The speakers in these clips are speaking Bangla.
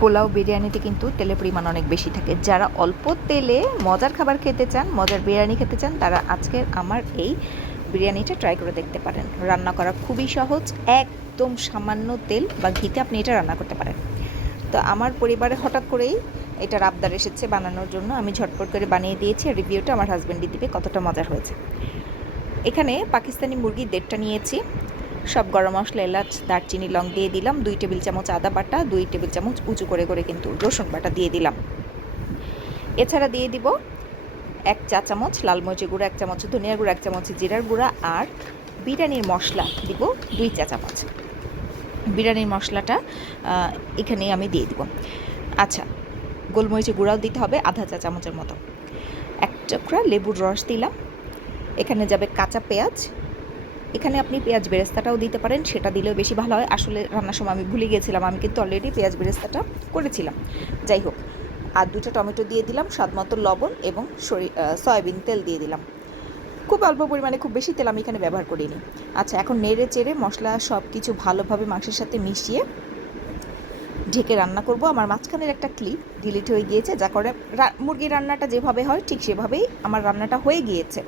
পোলাও বিরিয়ানিতে কিন্তু তেলের পরিমাণ অনেক বেশি থাকে। যারা অল্প তেলে মজার খাবার খেতে চান, মজার বিরিয়ানি খেতে চান, তারা আজকের আমার এই বিরিয়ানিটা ট্রাই করে দেখতে পারেন। রান্না করা খুবই সহজ, একদম সামান্য তেল বা ঘিতে আপনি এটা রান্না করতে পারেন। তো আমার পরিবারে হঠাৎ করেই এটার আবদার এসেছে বানানোর জন্য, আমি ঝটপট করে বানিয়ে দিয়েছি। রিভিউটা আমার হাজব্যান্ডই দিবে কতটা মজার হয়েছে। এখানে পাকিস্তানি মুরগি 1.5টা নিয়েছি। সব গরম মশলা, এলাচ, দারচিনি, লং দিয়ে দিলাম। 2 টেবিল চামচ আদা বাটা, 2 টেবিল চামচ উঁচু করে করে কিন্তু রসুন বাটা দিয়ে দিলাম। এছাড়া দিয়ে দিব 1 চা চামচ লাল মরিচের গুঁড়া, 1 চামচ ধনিয়ার গুঁড়া, 1 চামচ জিরার গুঁড়া, আর বিরিয়ানির মশলা দিব 2 চা চামচ। বিরিয়ানির মশলাটা এখানে আমি দিয়ে দিব। আচ্ছা, গোলমরিচের গুঁড়াও দিতে হবে আধা চা চামচের মতো। 1 টুকরা লেবুর রস দিলাম। এখানে যাবে কাঁচা পেঁয়াজ। এখানে আপনি পেঁয়াজ বেরেস্তাটাও দিতে পারেন, সেটা দিলেও বেশি ভালো হয়। আসলে রান্নার সময় আমি ভুলে গিয়েছিলাম, আমি কিন্তু অলরেডি পেঁয়াজ বেরেস্তাটা করেছিলাম। যাই হোক, আর 2টা টমেটো দিয়ে দিলাম, স্বাদ মতো লবণ এবং সয়াবিন তেল দিয়ে দিলাম। খুব অল্প পরিমাণে, খুব বেশি তেল আমি এখানে ব্যবহার করিনি। আচ্ছা, এখন নেড়ে চেড়ে মশলা সব কিছু ভালোভাবে মাংসের সাথে মিশিয়ে ঢেকে রান্না করব। আমার মাঝখানের একটা ক্লিপ ডিলিট হয়ে গিয়েছে, যা করে মুরগির রান্নাটা যেভাবে হয় ঠিক সেভাবেই আমার রান্নাটা হয়ে গিয়েছে।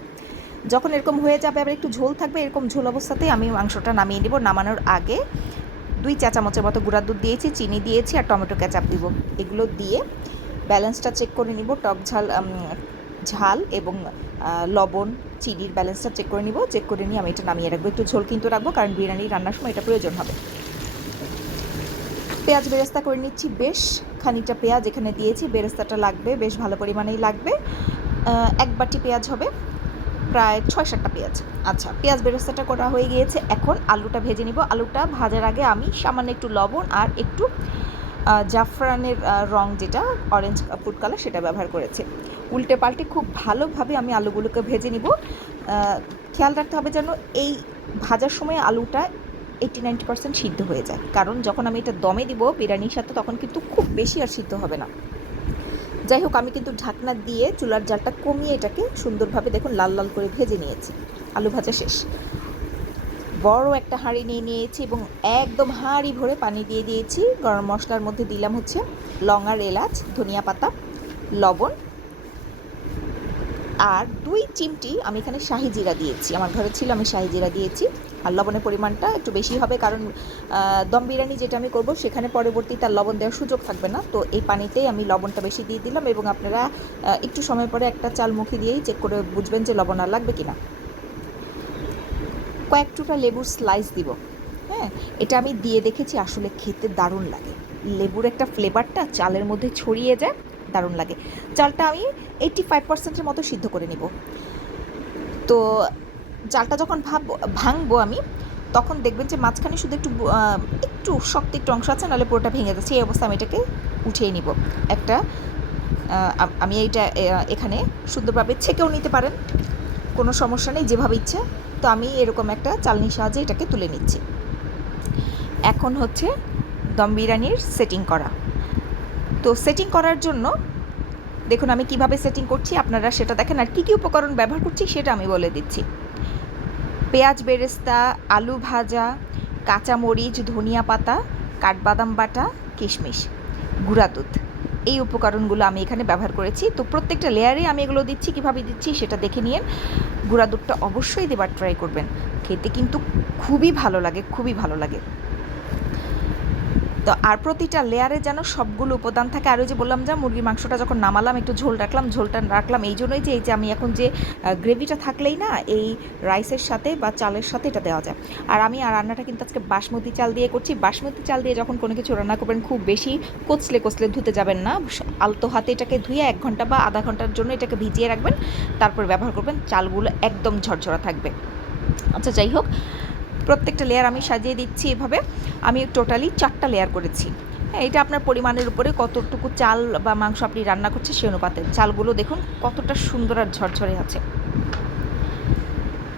যখন এরকম হয়ে যাবে, আবার একটু ঝোল থাকবে, এরকম ঝোল অবস্থাতেই আমি মাংসটা নামিয়ে নেব। নামানোর আগে 2 চা চামচের মতো গুঁড়া দুধ দিয়েছি, চিনি দিয়েছি, আর টমেটো কেচাপ দিব। এগুলো দিয়ে ব্যালেন্সটা চেক করে নিব, টক ঝাল এবং লবণ, চিনির ব্যালেন্সটা চেক করে নিব। চেক করে নিয়ে আমি এটা নামিয়ে রাখবো। একটু ঝোল কিন্তু রাখবো, কারণ বিরিয়ানি রান্নার সময় এটা প্রয়োজন হবে। পেঁয়াজ বেরেস্তা করে নিচ্ছি। বেশ খানিকটা পেঁয়াজ এখানে দিয়েছি, বেরেস্তাটা লাগবে, বেশ ভালো পরিমাণেই লাগবে। 1 বাটি পেঁয়াজ হবে, প্রায় 6-7টা পেঁয়াজ। আচ্ছা, পেঁয়াজ বেরেস্তাটা করা হয়ে গিয়েছে। এখন আলুটা ভেজে নিব। আলুটা ভাজার আগে আমি সামান্য একটু লবণ আর একটু জাফরানের রং, যেটা অরেঞ্জ ফুড কালার, সেটা ব্যবহার করেছে। উল্টে পাল্টে খুব ভালোভাবে আমি আলুগুলোকে ভেজে নিব। খেয়াল রাখতে হবে যেন এই ভাজার সময় আলুটা 80-90% সিদ্ধ হয়ে যায়, কারণ যখন আমি এটা দমে দিব বিরিয়ানির সাথে, তখন কিন্তু খুব বেশি আর সিদ্ধ হবে না। যাই হোক, আমি কিন্তু ঢাকনা দিয়ে চুলার জালটা কমিয়ে এটাকে সুন্দরভাবে দেখুন লাল লাল করে ভেজে নিয়েছি। আলু ভাজা শেষ। বড় একটা হাঁড়ি নিয়ে নিয়েছি এবং একদম হাঁড়ি ভরে পানি দিয়ে দিয়েছি। গরম মশলার মধ্যে দিলাম হচ্ছে লং আর এলাচ, ধনিয়া পাতা, লবণ, আর 2 চিমটি আমি এখানে শাহি জিরা দিয়েছি। আমার ঘরে ছিল, আমি শাহি জিরা দিয়েছি। আর লবণের পরিমাণটা একটু বেশি হবে, কারণ দম বিরিয়ানি যেটা আমি করব সেখানে পরবর্তীতে আর লবণ দেওয়ার সুযোগ থাকবে না। তো এই পানিতেই আমি লবণটা বেশি দিয়ে দিলাম, এবং আপনারা একটু সময় পরে একটা চাল মুখি দিয়েই চেক করে বুঝবেন যে লবণ আর লাগবে কিনা। কয়েক টুকরা লেবুর স্লাইস দিব। হ্যাঁ, এটা আমি দিয়ে দেখেছি, আসলে খেতে দারুণ লাগে। লেবুর একটা ফ্লেভারটা চালের মধ্যে ছড়িয়ে যায়, দারুণ লাগে। চালটা আমি 85%-এর মতো সিদ্ধ করে নেব। তো চালটা যখন ভাঙবো আমি, তখন দেখবেন যে মাঝখানে শুধু একটু শক্ত একটু অংশ আছে, নাহলে পুরোটা ভেঙে যাচ্ছে। এই অবস্থা আমি এটাকে উঠিয়ে নিব। একটা আমি এইটা এখানে সুন্দরভাবে ছেঁকেও নিতে পারেন, কোনো সমস্যা নেই, যেভাবে ইচ্ছে। তো আমি এরকম একটা চালনির সাহায্যে এটাকে তুলে নিচ্ছি। এখন হচ্ছে দম বিরিয়ানির সেটিং করা। তো সেটিং করার জন্য দেখুন আমি কিভাবে সেটিং করছি, আপনারা সেটা দেখেন। আর কী কী উপকরণ ব্যবহার করছি সেটা আমি বলে দিচ্ছি। পেঁয়াজ বেরেস্তা, আলু ভাজা, কাঁচামরিচ, ধনিয়া পাতা, কাঠবাদাম বাটা, কিশমিশ, গুঁড়া দুধ, এই উপকরণগুলো আমি এখানে ব্যবহার করেছি। তো প্রত্যেকটা লেয়ারে আমি এগুলো দিচ্ছি, কীভাবে দিচ্ছি সেটা দেখে নিয়ে গুঁড়া দুধটা অবশ্যই দেবার ট্রাই করবেন। খেতে কিন্তু খুবই ভালো লাগে, খুবই ভালো লাগে। তো আর প্রতিটা লেয়ারে যেন সবগুলো উপাদান থাকে। আর ওই যে বললাম যে মুরগির মাংসটা যখন নামালাম একটু ঝোলটা রাখলাম এই জন্যই যে এই যে আমি এখন যে গ্রেভিটা থাকলেই না এই রাইসের সাথে বা চালের সাথে এটা দেওয়া যায়। আর আমি রান্নাটা কিন্তু আজকে বাসমতি চাল দিয়ে করছি। বাসমতি চাল দিয়ে যখন কোনো কিছু রান্না করবেন, খুব বেশি কচলে ধুতে যাবেন না। আলতো হাতে এটাকে ধুয়ে 1 ঘন্টা বা আধা ঘন্টার জন্য এটাকে ভিজিয়ে রাখবেন, তারপর ব্যবহার করবেন। চালগুলো একদম ঝরঝরা থাকবে। আচ্ছা, যাই হোক, প্রত্যেকটা লেয়ার আমি সাজিয়ে দিচ্ছি এভাবে। আমি টোটালি 4টা লেয়ার করেছি। হ্যাঁ, এটা আপনার পরিমাণের উপরে, কতটুকু চাল বা মাংস আপনি রান্না করছেন সেই অনুপাতে। চালগুলো দেখুন কতটা সুন্দর আর ঝরঝরে আছে।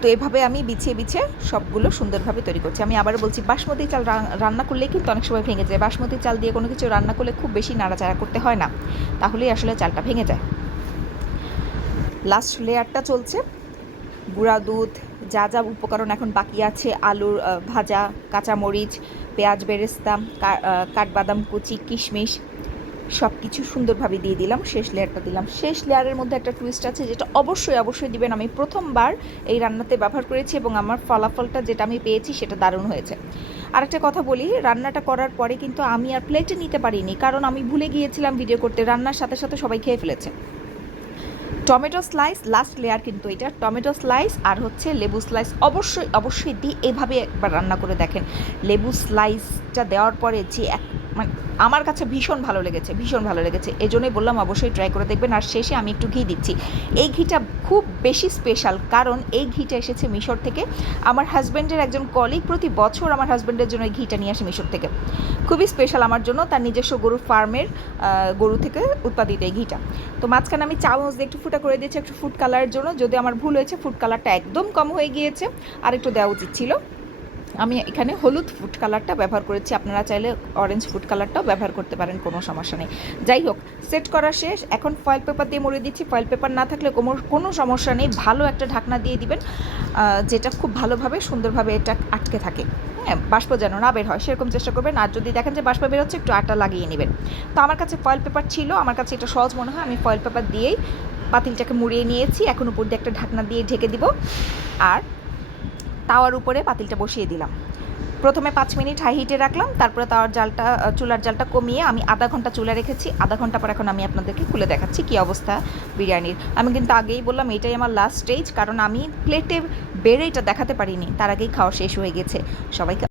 তো এভাবে আমি বিছিয়ে সবগুলো সুন্দরভাবে তৈরি করছি। আমি আবারও বলছি, বাসমতি চাল রান্না করলেই কিন্তু অনেক সময় ভেঙে যায়। বাসমতি চাল দিয়ে কোনো কিছু রান্না করলে খুব বেশি নাড়াচাড়া করতে হয় না, তাহলেই আসলে চালটা ভেঙে যায়। লাস্ট লেয়ারটা চলছে। গুঁড়া দুধ, যা যা উপকরণ এখন বাকি আছে, আলুর ভাজা, কাঁচামরিচ, পেঁয়াজ বেরেস্তা, কাঠবাদাম কুচি, কিশমিশ, সব কিছু সুন্দরভাবে দিয়ে দিলাম, শেষ লেয়ারটা দিলাম। শেষ লেয়ারের মধ্যে একটা টুইস্ট আছে যেটা অবশ্যই দিবেন। আমি প্রথমবার এই রান্নাতে ব্যবহার করেছি এবং আমার ফলাফলটা যেটা আমি পেয়েছি সেটা দারুণ হয়েছে। আরেকটা কথা বলি, রান্নাটা করার পরে কিন্তু আমি আর প্লেটে নিতে পারিনি, কারণ আমি ভুলে গিয়েছিলাম ভিডিও করতে। রান্নার সাথে সাথে সবাই খেয়ে ফেলেছে। টমেটো স্লাইস লাস্ট লেয়ার, কিন্তু এটা টমেটো স্লাইস আর হচ্ছে লেবু স্লাইস অবশ্যই দিয়ে এভাবে একবার রান্না করে দেখেন। লেবু স্লাইসটা দেওয়ার পরে যে মানে আমার কাছে ভীষণ ভালো লেগেছে, এই জন্যই বললাম অবশ্যই ট্রাই করে দেখবেন। আর শেষে আমি একটু ঘি দিচ্ছি। এই ঘিটা খুব বেশি স্পেশাল, কারণ এই ঘিটা এসেছে মিশর থেকে। আমার হাজব্যান্ডের একজন কলিগ প্রতি বছর আমার হাজব্যান্ডের জন্য এই ঘিটা নিয়ে আসে মিশর থেকে। খুবই স্পেশাল আমার জন্য, তার নিজস্ব গরুর ফার্মের গরু থেকে উৎপাদিত এই ঘিটা। তো মাঝখানে আমি চামচ দিয়ে একটু ফুটা করে দিয়েছি একটু ফুড কালারের জন্য, যদি আমার ভুল হয়েছে, ফুড কালারটা একদম কম হয়ে গিয়েছে, আর একটু দেওয়া উচিত ছিল। আমি এখানে হলুদ ফুড কালারটা ব্যবহার করেছি, আপনারা চাইলে অরেঞ্জ ফুড কালারটাও ব্যবহার করতে পারেন, কোনো সমস্যা নেই। যাই হোক, সেট করা শেষ। এখন ফয়েল পেপার দিয়ে মুড়ে দিচ্ছি। ফয়েল পেপার না থাকলে কোনো সমস্যা নেই, ভালো একটা ঢাকনা দিয়ে দিবেন, যেটা খুব ভালোভাবে সুন্দরভাবে এটা আটকে থাকে। হ্যাঁ, বাষ্প যেন না বের হয় সেরকম চেষ্টা করবেন। আর যদি দেখেন যে বাষ্প বের হচ্ছে, একটু আটা লাগিয়ে নেবেন। তো আমার কাছে ফয়েল পেপার ছিল, আমার কাছে এটা সহজ মনে হয়, আমি ফয়েল পেপার দিয়েই পাতিলটাকে মুড়িয়ে নিয়েছি। এখন উপর দিয়ে একটা ঢাকনা দিয়ে ঢেকে দিব, আর তাওয়ার উপরে পাতিলটা বসিয়ে দিলাম। প্রথমে 5 মিনিট হাই হিটে রাখলাম, তারপরে চুলার জালটা কমিয়ে আমি আধা ঘন্টা চুলা রেখেছি। আধা ঘন্টা পর এখন আমি আপনাদেরকে খুলে দেখাচ্ছি কী অবস্থা বিরিয়ানির। আমি কিন্তু আগেই বললাম এটাই আমার লাস্ট স্টেজ, কারণ আমি প্লেটে বেড়ে এটা দেখাতে পারিনি, তার আগেই খাওয়া শেষ হয়ে গেছে। সবাইকে